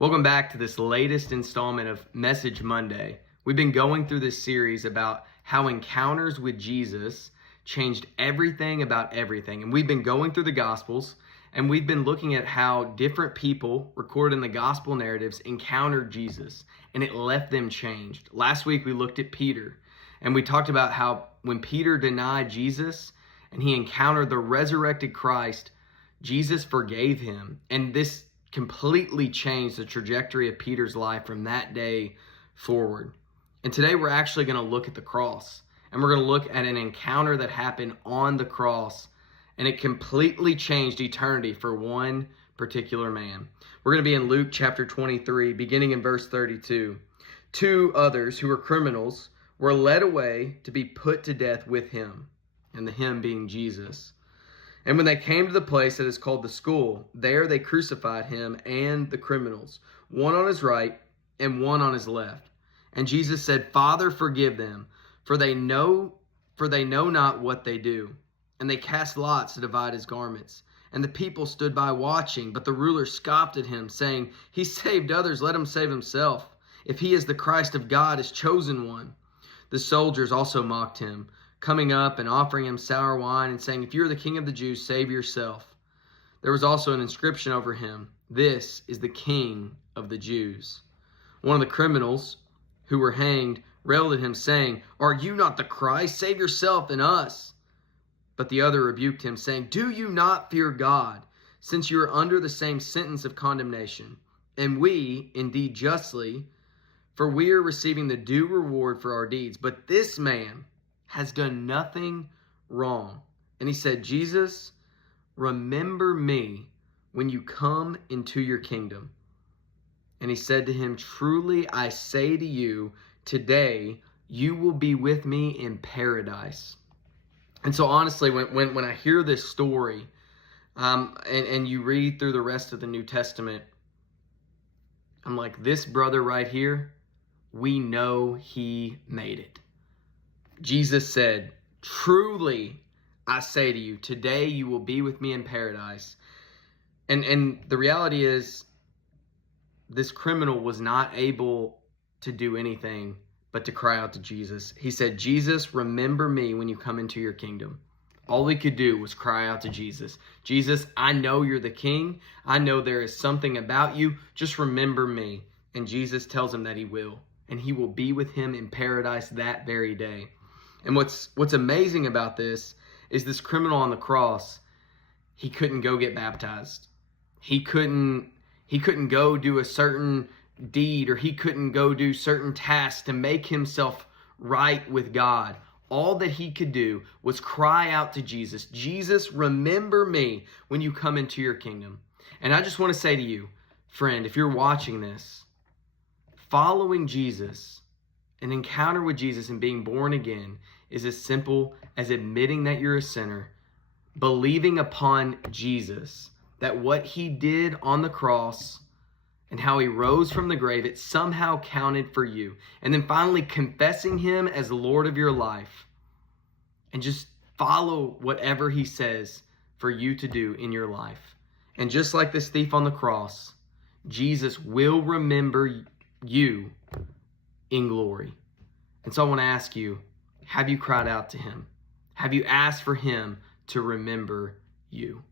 Welcome back to this latest installment of Message Monday. We've been going through this series about how encounters with Jesus changed everything about everything. And we've been going through the Gospels, and we've been looking at how different people recorded in the Gospel narratives encountered Jesus, and it left them changed. Last week, we looked at Peter, and we talked about how when Peter denied Jesus and he encountered the resurrected Christ, Jesus forgave him. And this completely changed the trajectory of Peter's life from that day forward. And today we're actually going to look at the cross, and we're going to look at an encounter that happened on the cross, and it completely changed eternity for one particular man. We're going to be in Luke chapter 23, beginning in verse 32. Two others who were criminals were led away to be put to death with him, and the him being Jesus. And when they came to the place that is called the Skull, there they crucified him and the criminals, one on his right and one on his left. And Jesus said, "Father, forgive them, for they know not what they do." And they cast lots to divide his garments. And the people stood by watching, but the ruler scoffed at him, saying, "He saved others, let him save himself. If he is the Christ of God, his chosen one." The soldiers also mocked him, coming up and offering him sour wine and saying, "If you are the king of the Jews, save yourself." There was also an inscription over him, "This is the King of the Jews." One of the criminals who were hanged railed at him, saying, "Are you not the Christ? Save yourself and us." But the other rebuked him, saying, "Do you not fear God, since you are under the same sentence of condemnation? And we, indeed justly, for we are receiving the due reward for our deeds. But this man has done nothing wrong." And he said, "Jesus, remember me when you come into your kingdom." And he said to him, "Truly I say to you, today you will be with me in paradise." And so honestly, when I hear this story, and you read through the rest of the New Testament, I'm like, this brother right here, we know he made it. Jesus said, "Truly, I say to you, today you will be with me in paradise." And the reality is, this criminal was not able to do anything but to cry out to Jesus. He said, "Jesus, remember me when you come into your kingdom." All he could do was cry out to Jesus. "Jesus, I know you're the king. I know there is something about you. Just remember me." And Jesus tells him that he will. And he will be with him in paradise that very day. And what's amazing about this is this criminal on the cross, he couldn't go get baptized. He couldn't go do a certain deed, or he couldn't go do certain tasks to make himself right with God. All that he could do was cry out to Jesus, "Jesus, remember me when you come into your kingdom." And I just want to say to you, friend, if you're watching this, following Jesus, an encounter with Jesus and being born again is as simple as admitting that you're a sinner, believing upon Jesus, that what he did on the cross and how he rose from the grave, it somehow counted for you. And then finally confessing him as the Lord of your life, and just follow whatever he says for you to do in your life. And just like this thief on the cross, Jesus will remember you in glory. And so I want to ask you, have you cried out to him? Have you asked for him to remember you?